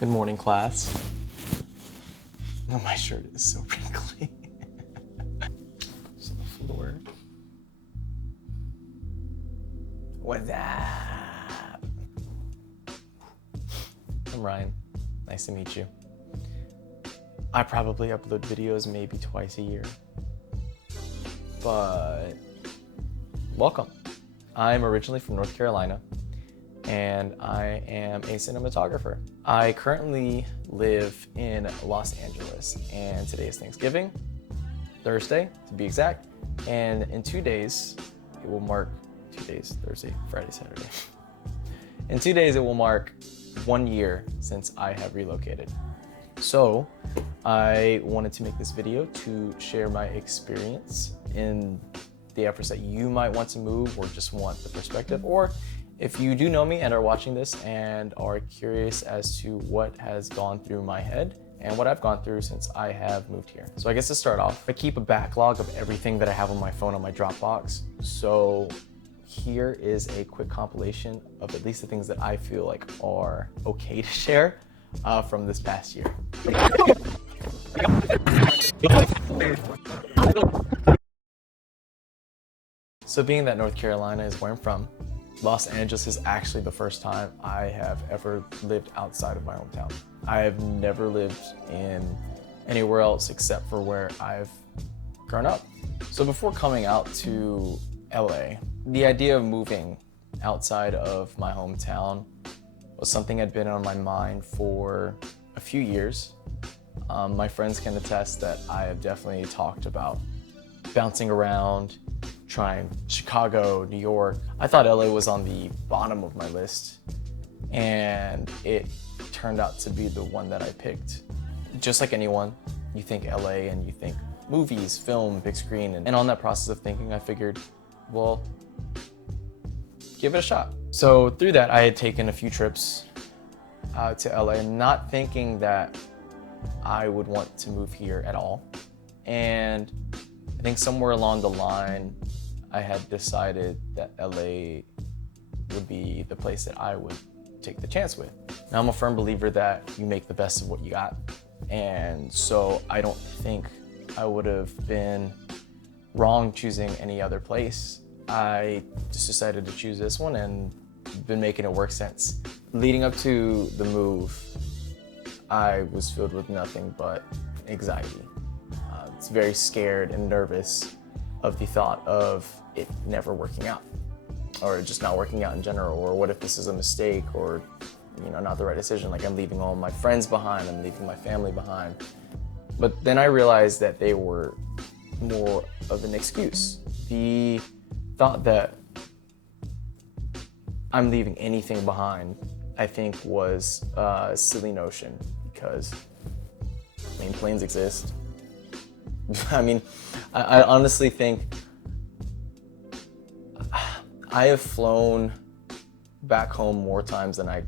Good morning, class. Oh, my shirt is so wrinkly. It's on the floor. What's up? I'm Ryan. Nice to meet you. I probably upload videos maybe twice a year, but welcome. I'm originally from North Carolina, and I am a cinematographer. I currently live in Los Angeles, and today is Thanksgiving, Thursday to be exact, and in 2 days, it will mark 2 days, Thursday, Friday, Saturday. In 2 days, it will mark 1 year since I have relocated. So I wanted to make this video to share my experience in the efforts that you might want to move or just want the perspective, or if you do know me and are watching this and are curious as to what has gone through my head and what I've gone through since I have moved here. So I guess to start off, I keep a backlog of everything that I have on my phone on my Dropbox. So here is a quick compilation of at least the things that I feel like are okay to share from this past year. So being that North Carolina is where I'm from, Los Angeles is actually the first time I have ever lived outside of my hometown. I have never lived in anywhere else except for where I've grown up. So before coming out to LA, the idea of moving outside of my hometown was something that had been on my mind for a few years. My friends can attest that I have definitely talked about bouncing around, trying Chicago, New York. I thought LA was on the bottom of my list, and it turned out to be the one that I picked. Just like anyone, you think LA and you think movies, film, big screen, and on that process of thinking, I figured, well, give it a shot. So through that, I had taken a few trips to LA, not thinking that I would want to move here at all. And I think somewhere along the line, I had decided that LA would be the place that I would take the chance with. Now, I'm a firm believer that you make the best of what you got. And so I don't think I would have been wrong choosing any other place. I just decided to choose this one and been making it work since. Leading up to the move, I was filled with nothing but anxiety. It's very scared and nervous of the thought of it never working out, or just not working out in general, or what if this is a mistake, or not the right decision. Like, I'm leaving all my friends behind, I'm leaving my family behind. But then I realized that they were more of an excuse. The thought that I'm leaving anything behind, I think, was a silly notion, because planes exist. I honestly think I have flown back home more times than I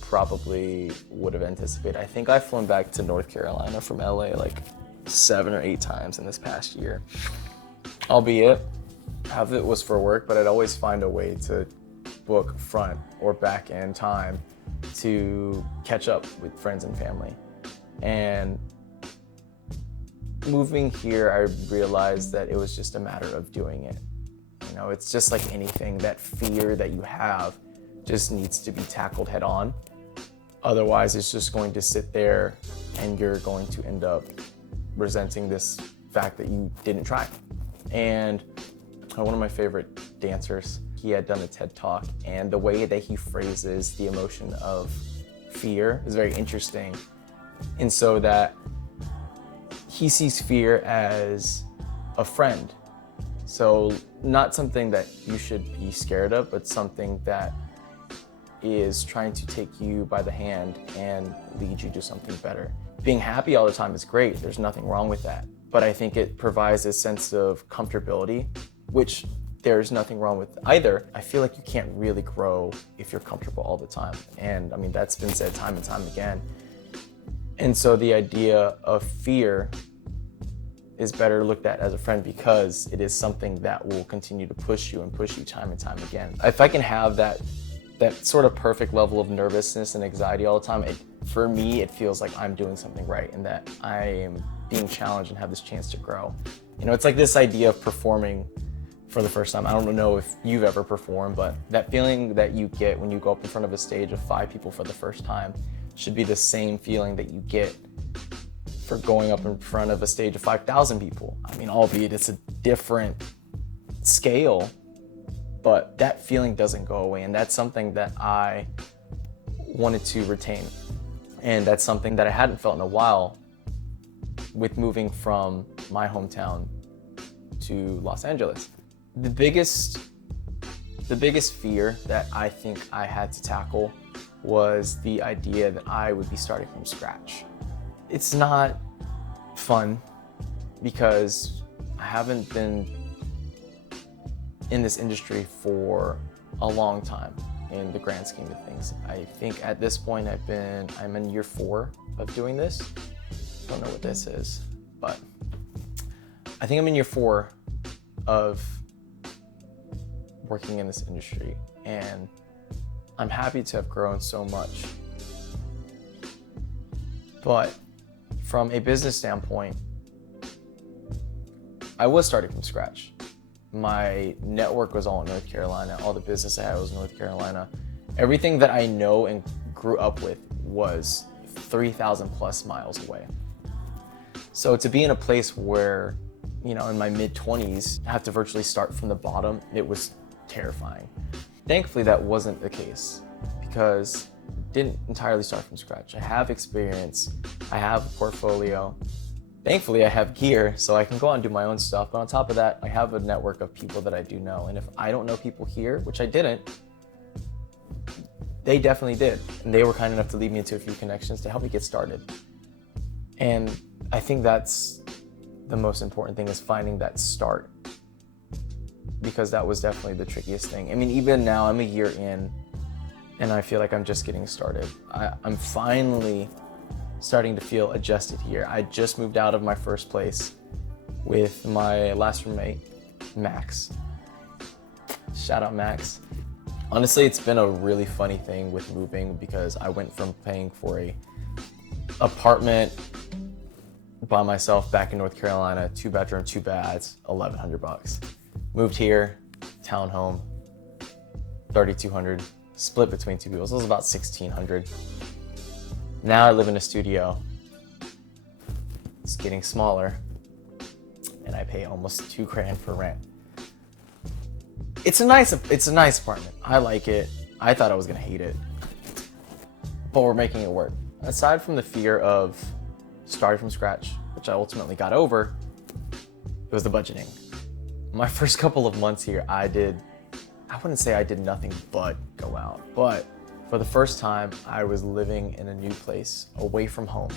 probably would have anticipated. I think I've flown back to North Carolina from LA like 7 or 8 times in this past year. Albeit, half of it was for work, but I'd always find a way to book front or back end time to catch up with friends and family. And moving here, I realized that it was just a matter of doing it. It's just like anything, that fear that you have just needs to be tackled head on. Otherwise, it's just going to sit there and you're going to end up resenting this fact that you didn't try. And one of my favorite dancers, he had done a TED Talk, and the way that he phrases the emotion of fear is very interesting. And so that he sees fear as a friend. So not something that you should be scared of, but something that is trying to take you by the hand and lead you to something better. Being happy all the time is great. There's nothing wrong with that. But I think it provides a sense of comfortability, which there's nothing wrong with either. I feel like you can't really grow if you're comfortable all the time. And that's been said time and time again. And so the idea of fear is better looked at as a friend, because it is something that will continue to push you time and time again. If I can have that that sort of perfect level of nervousness and anxiety all the time. For me, it feels like I'm doing something right and that I am being challenged and have this chance to grow. You know, it's like this idea of performing for the first time. I don't know if you've ever performed, but that feeling that you get when you go up in front of a stage of 5 people for the first time should be the same feeling that you get for going up in front of a stage of 5,000 people. I mean, albeit it's a different scale, but that feeling doesn't go away. And that's something that I wanted to retain. And that's something that I hadn't felt in a while with moving from my hometown to Los Angeles. The biggest fear that I think I had to tackle was the idea that I would be starting from scratch. It's not fun because I haven't been in this industry for a long time in the grand scheme of things. I think at this point I'm in year 4 of doing this. Don't know what this is, but I think I'm in year 4 of working in this industry, and I'm happy to have grown so much. But from a business standpoint, I was starting from scratch. My network was all in North Carolina. All the business I had was in North Carolina. Everything that I know and grew up with was 3,000 plus miles away. So to be in a place where, you know, in my mid-20s, I have to virtually start from the bottom, it was terrifying. Thankfully, that wasn't the case because I didn't entirely start from scratch. I have experience, I have a portfolio. Thankfully, I have gear, so I can go out and do my own stuff. But on top of that, I have a network of people that I do know. And if I don't know people here, which I didn't, they definitely did. And they were kind enough to lead me into a few connections to help me get started. And I think that's the most important thing, is finding that start, because that was definitely the trickiest thing. I mean, even now I'm a year in and I feel like I'm just getting started. I'm finally starting to feel adjusted here. I just moved out of my first place with my last roommate, Max. Shout out Max. Honestly, it's been a really funny thing with moving because I went from paying for a apartment by myself back in North Carolina, 2-bedroom, 2 baths, $1,100. Moved here, townhome, $3,200, split between 2 people, so it was about $1,600. Now I live in a studio. It's getting smaller, and I pay almost $2,000 for rent. It's a nice apartment. I like it. I thought I was gonna hate it, but we're making it work. Aside from the fear of starting from scratch, which I ultimately got over, it was the budgeting. My first couple of months here, I wouldn't say I did nothing but go out, but for the first time, I was living in a new place, away from home,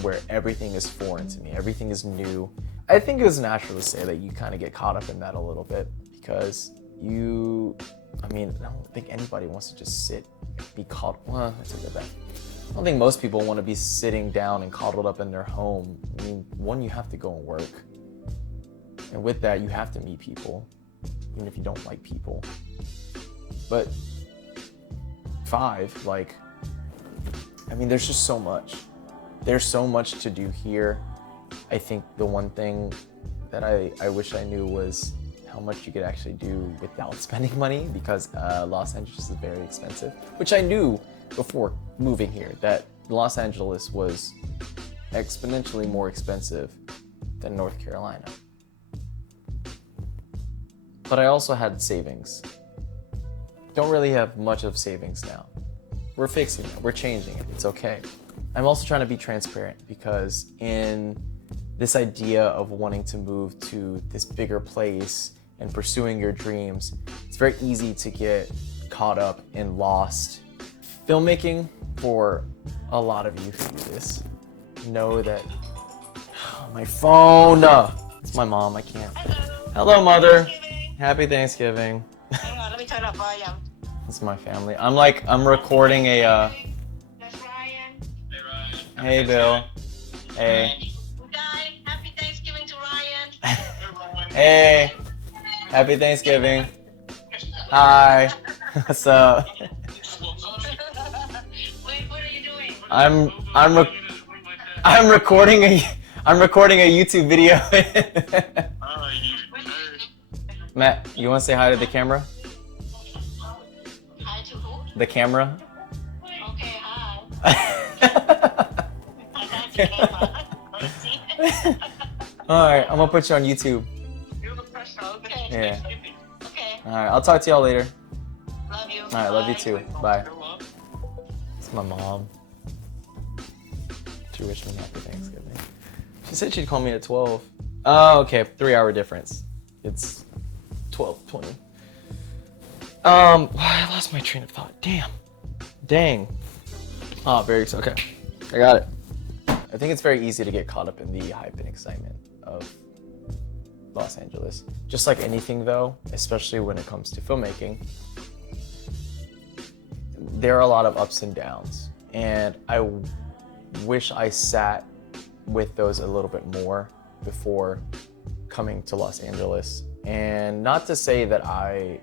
where everything is foreign to me, everything is new. I think it was natural to say that you kind of get caught up in that a little bit because I don't think anybody wants to just sit, be caught, that's a good thing. I don't think most people want to be sitting down and coddled up in their home. I mean, one, you have to go and work. And with that, you have to meet people, even if you don't like people. But 5, there's just so much. There's so much to do here. I think the one thing that I wish I knew was how much you could actually do without spending money, because Los Angeles is very expensive, which I knew before moving here, that Los Angeles was exponentially more expensive than North Carolina. But I also had savings. Don't really have much of savings now. We're fixing it, we're changing it, it's okay. I'm also trying to be transparent because in this idea of wanting to move to this bigger place and pursuing your dreams, it's very easy to get caught up and lost. Filmmaking, for a lot of you who do this, know that, my phone, it's my mom, I can't. Hello, Mother. Happy Thanksgiving. Hang on, let me turn up volume. It's my family. I'm recording a, That's Ryan. Hey Ryan. Hey Bill. Hey. Guy, happy Thanksgiving to Ryan. Hey. Happy Thanksgiving. Hi. What's up? I'm recording a YouTube video. Matt, you want to say hi to the camera? Hi to who? The camera. Okay, hi. Hi to camera. All right, I'm gonna put you on YouTube. Okay. Yeah. Okay. All right, I'll talk to y'all later. Love you. All right, love you Bye. too. Bye. It's my mom. She wished me happy Thanksgiving. She said she'd call me at 12. Oh, okay, 3-hour difference. It's 12:20. I lost my train of thought. Dang. Oh, very excited. Okay, I got it. I think it's very easy to get caught up in the hype and excitement of Los Angeles. Just like anything though, especially when it comes to filmmaking, there are a lot of ups and downs. And I wish I sat with those a little bit more before coming to Los Angeles. And not to say that I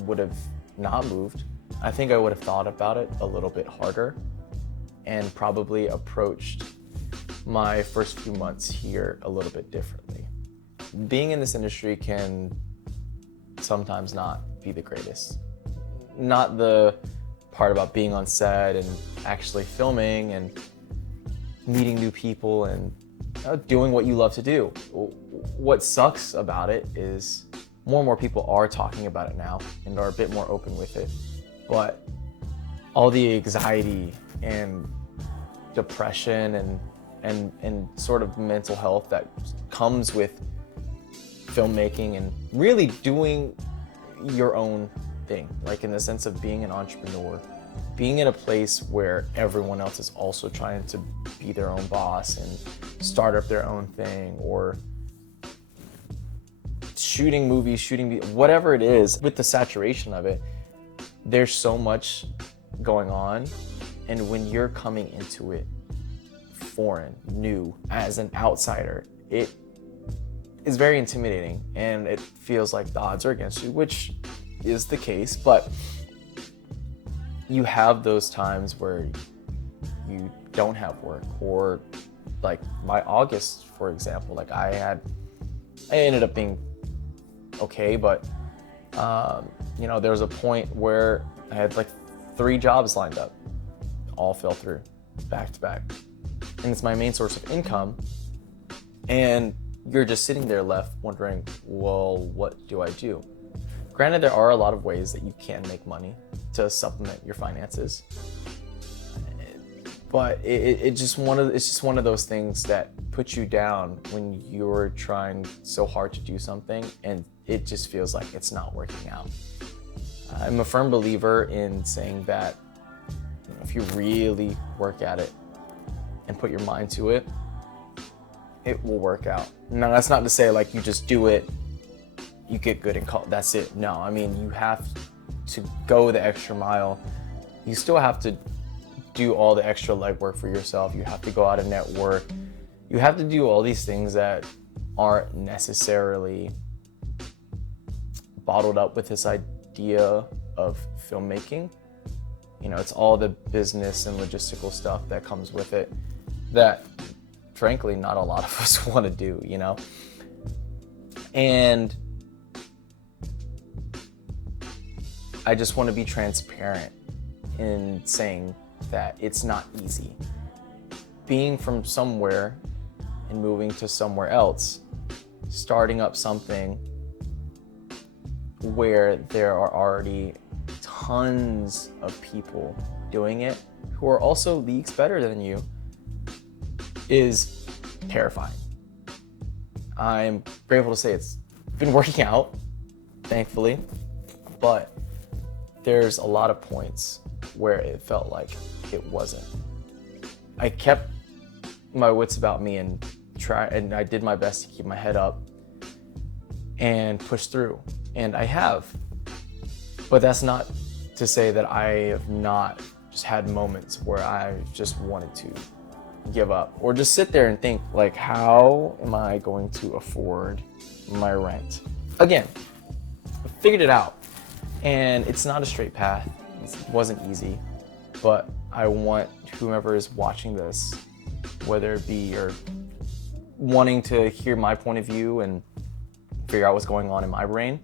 would have not moved. I think I would have thought about it a little bit harder and probably approached my first few months here a little bit differently. Being in this industry can sometimes not be the greatest. Not the part about being on set and actually filming and meeting new people and doing what you love to do. What sucks about it is more and more people are talking about it now and are a bit more open with it. But all the anxiety and depression and sort of mental health that comes with filmmaking and really doing your own thing, like in the sense of being an entrepreneur, being in a place where everyone else is also trying to be their own boss and start up their own thing, or shooting movies, whatever it is, with the saturation of it, there's so much going on. And when you're coming into it foreign, new, as an outsider, it is very intimidating and it feels like the odds are against you, which is the case. But you have those times where you don't have work, or like my August, for example, like I ended up being okay, but there was a point where I had like 3 jobs lined up, all fell through back to back, and it's my main source of income, and you're just sitting there left wondering, well, what do I do? Granted, there are a lot of ways that you can make money to supplement your finances, but it's just one of those things that puts you down when you're trying so hard to do something and it just feels like it's not working out. I'm a firm believer in saying that if you really work at it and put your mind to it, it will work out. Now, that's not to say like you just do it, you get good and call, that's it. No, I mean, you have to go the extra mile. You still have to do all the extra legwork for yourself. You have to go out and network. You have to do all these things that aren't necessarily bottled up with this idea of filmmaking. It's all the business and logistical stuff that comes with it that frankly not a lot of us want to do, And I just want to be transparent in saying that it's not easy. Being from somewhere and moving to somewhere else, starting up something where there are already tons of people doing it who are also leagues better than you, is terrifying. I'm grateful to say it's been working out, thankfully, but there's a lot of points where it felt like it wasn't. I kept my wits about me and I did my best to keep my head up and push through, and I have. But that's not to say that I have not just had moments where I just wanted to give up or just sit there and think like, how am I going to afford my rent? Again, I figured it out, and it's not a straight path. It wasn't easy, but I want whomever is watching this, whether it be you're wanting to hear my point of view and figure out what's going on in my brain,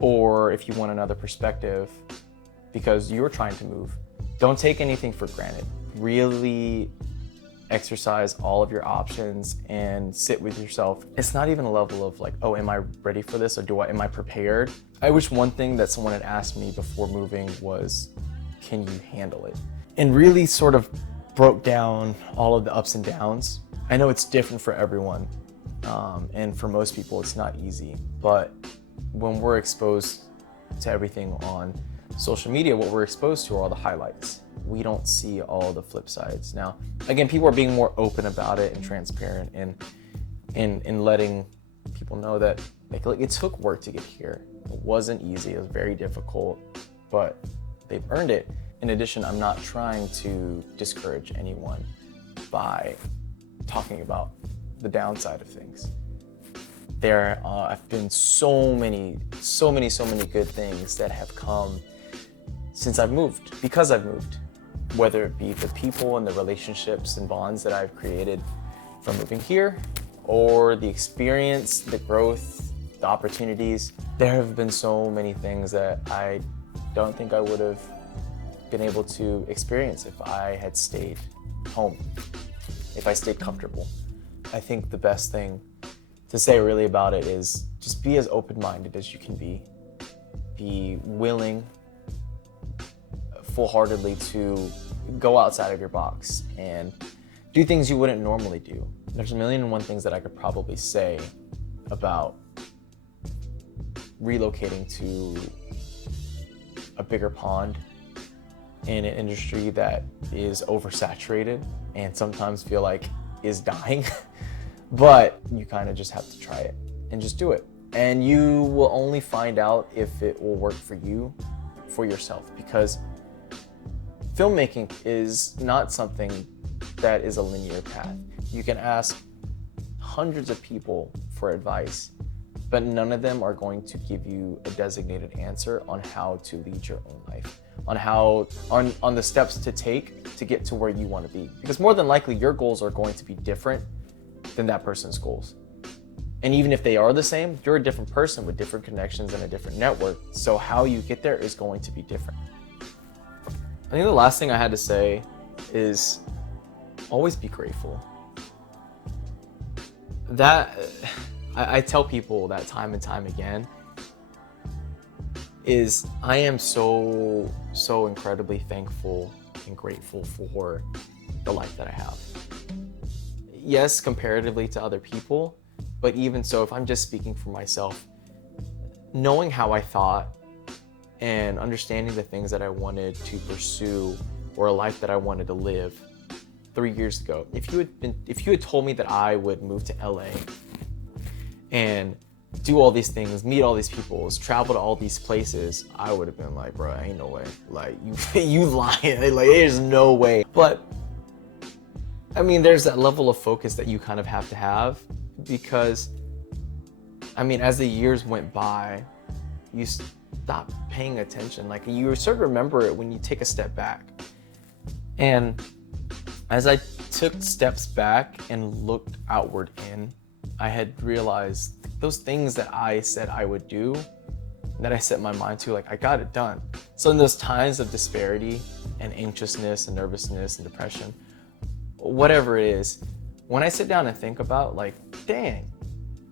or if you want another perspective because you're trying to move, don't take anything for granted. Really exercise all of your options and sit with yourself. It's not even a level of like, oh, am I ready for this, or am I prepared? I wish one thing that someone had asked me before moving was, can you handle it? And really sort of broke down all of the ups and downs. I know it's different for everyone, and for most people it's not easy, but when we're exposed to everything on social media, what we're exposed to are all the highlights. We don't see all the flip sides. Now, again, people are being more open about it and transparent, and in letting people know that like it took work to get here. It wasn't easy, it was very difficult, but they've earned it. In addition, I'm not trying to discourage anyone by talking about the downside of things. There have been so many good things that have come since I've moved, because I've moved, whether it be the people and the relationships and bonds that I've created from moving here, or the experience, the growth, the opportunities. There have been so many things that I don't think I would have been able to experience if I had stayed home, if I stayed comfortable. I think the best thing to say really about it is just be as open-minded as you can be willing full-heartedly to go outside of your box and do things you wouldn't normally do. There's a million and one things that I could probably say about relocating to a bigger pond in an industry that is oversaturated and sometimes feel like is dying. But you kind of just have to try it and just do it. And you will only find out if it will work for you, for yourself, because filmmaking is not something that is a linear path. You can ask hundreds of people for advice, but none of them are going to give you a designated answer on how to lead your own life, on the steps to take to get to where you want to be. Because more than likely your goals are going to be different than that person's goals. And even if they are the same, you're a different person with different connections and a different network. So how you get there is going to be different. I think the last thing I had to say is always be grateful. That I tell people that time and time again is I am so incredibly thankful and grateful for the life that I have. Yes, comparatively to other people, but even so, if I'm just speaking for myself, knowing how I thought and understanding the things that I wanted to pursue or a life that I wanted to live 3 years ago, if you had told me that I would move to LA and do all these things, meet all these people, travel to all these places, I would have been like, bro, ain't no way. Like, you lying. Like, there's no way. But I mean, there's that level of focus that you kind of have to have, because I mean, as the years went by, you stop paying attention. Like, you sort of remember it when you take a step back. And as I took steps back and looked outward in, I had realized those things that I said I would do, that I set my mind to, like, I got it done. So in those times of disparity and anxiousness and nervousness and depression, whatever it is, when I sit down and think about, like, dang,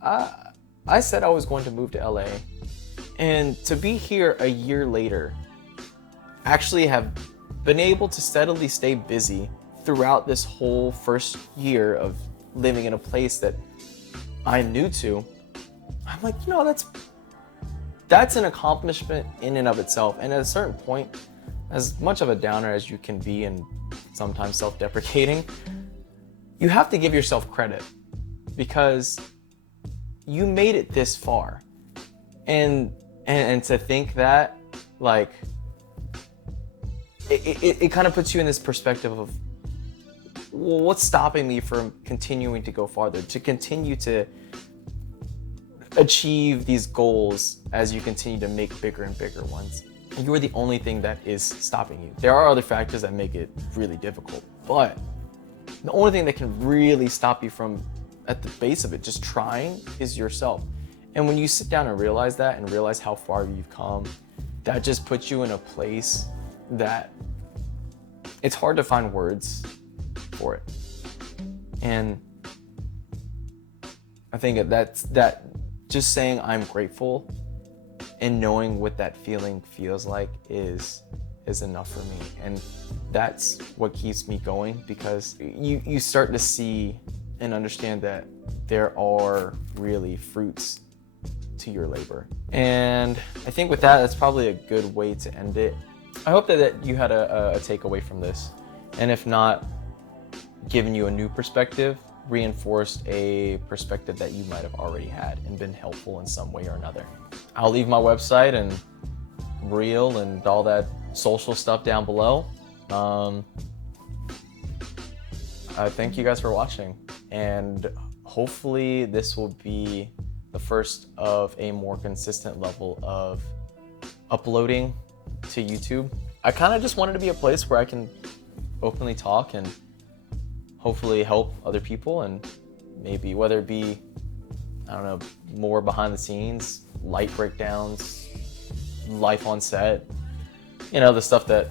I said I was going to move to LA, and to be here a year later, actually have been able to steadily stay busy throughout this whole first year of living in a place that I'm new to, I'm like, you know, that's an accomplishment in and of itself. And at a certain point, as much of a downer as you can be and sometimes self-deprecating, you have to give yourself credit, because you made it this far. And to think that, like, it kind of puts you in this perspective of, well, what's stopping me from continuing to go farther, to continue to achieve these goals as you continue to make bigger and bigger ones. you're the only thing that is stopping you. There are other factors that make it really difficult, but the only thing that can really stop you from, at the base of it, just trying, is yourself. And when you sit down and realize that, and realize how far you've come, that just puts you in a place that it's hard to find words for it. And I think that just saying I'm grateful and knowing what that feeling feels like is enough for me. And that's what keeps me going, because you start to see and understand that there are really fruits to your labor. And I think with that, that's probably a good way to end it. I hope that you had a takeaway from this, and if not, given you a new perspective, reinforced a perspective that you might have already had and been helpful in some way or another. I'll leave my website and reel and all that social stuff down below. I thank you guys for watching, and hopefully this will be the first of a more consistent level of uploading to YouTube. I kind of just wanted to be a place where I can openly talk and hopefully help other people, and maybe whether it be, I don't know, more behind the scenes, light breakdowns, life on set, you know, the stuff that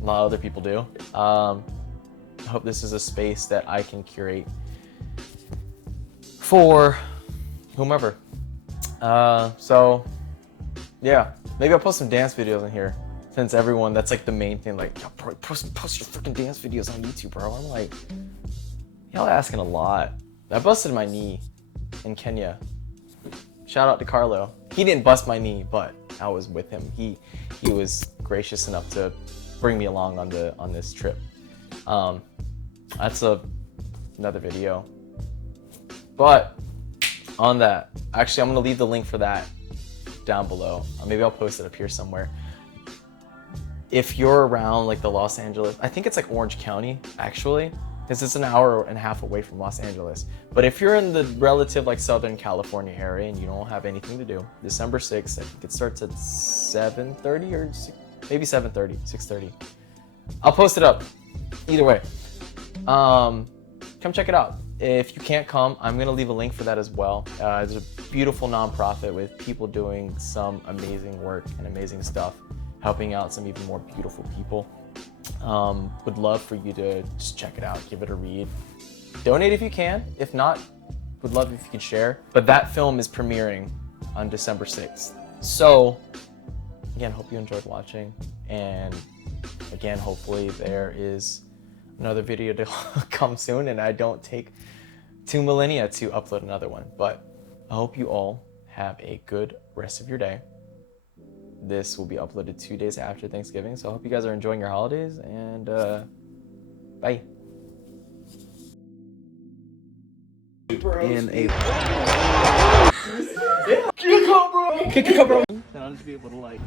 a lot of other people do. I hope this is a space that I can curate for whomever. So yeah, maybe I'll post some dance videos in here, since everyone, that's like the main thing, like, yo, bro, post your freaking dance videos on YouTube, bro. I'm like, y'all asking a lot. I busted my knee in Kenya. Shout out to Carlo. He didn't bust my knee, but I was with him. He was gracious enough to bring me along on this trip. That's another video. But on that, actually, I'm gonna leave the link for that down below. Maybe I'll post it up here somewhere. If you're around like the Los Angeles, I think it's like Orange County actually, because it's an hour and a half away from Los Angeles. But if you're in the relative like Southern California area and you don't have anything to do, December 6th, I think it starts at 7:30 or maybe 7:30, 6:30. I'll post it up. Either way, come check it out. If you can't come, I'm gonna leave a link for that as well. It's a beautiful nonprofit with people doing some amazing work and amazing stuff, helping out some even more beautiful people. Would love for you to just check it out, give it a read. Donate if you can. If not, would love if you could share. But that film is premiering on December 6th. So again, hope you enjoyed watching. And again, hopefully there is another video to come soon and I don't take 2 millennia to upload another one. But I hope you all have a good rest of your day. This will be uploaded 2 days after Thanksgiving, so I hope you guys are enjoying your holidays, and bye. In a kick it, bro. And I'll just be able to like.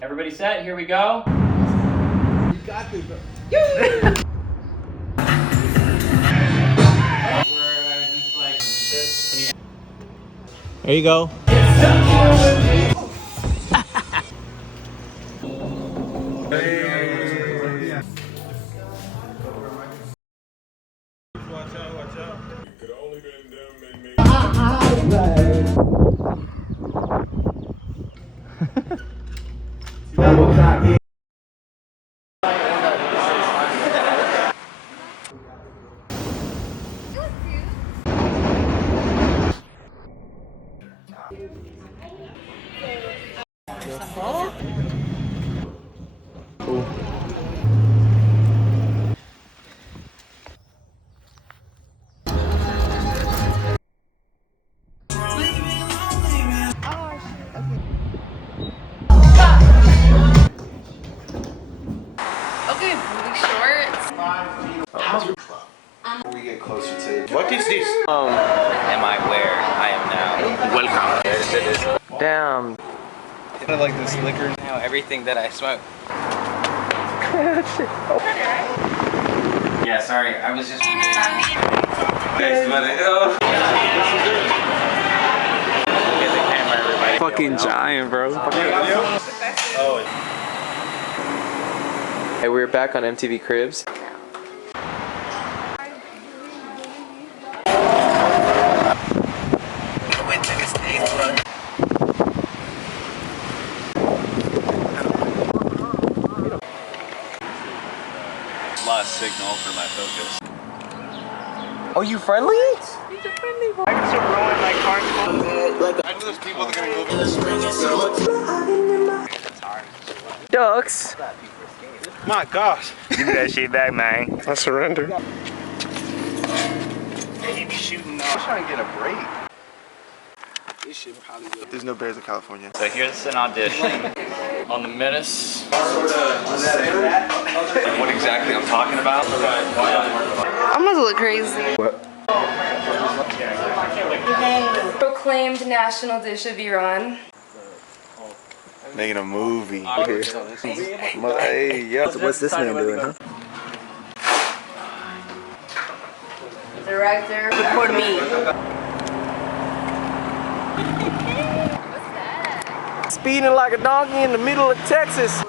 Everybody set? Here we go. You got this, bro. There you go. Okay, booty shorts. We get closer to. What is this? Am I where I am now? Welcome. Damn. I like this liquor. Now everything that I smoke. Yeah. Yeah, sorry. I was just. Thanks, buddy. Oh. Get the camera, everybody. Fucking giant, bro. Hey, we're back on MTV Cribs. Lost signal for my focus. Oh, you friendly? I can still roll in my car. I know there's people that are gonna go. Ducks. My gosh. Give me that shit back, man. I surrender. He be shooting off. I'm trying to get a break. This shit probably will. There's no bears in California. So here's an audition on the Menace. What exactly I'm talking about? I'm gonna look crazy. What? Proclaimed national dish of Iran. Making a movie. Hey, yeah. What's this man doing, huh? Director, record me. Speeding like a donkey in the middle of Texas.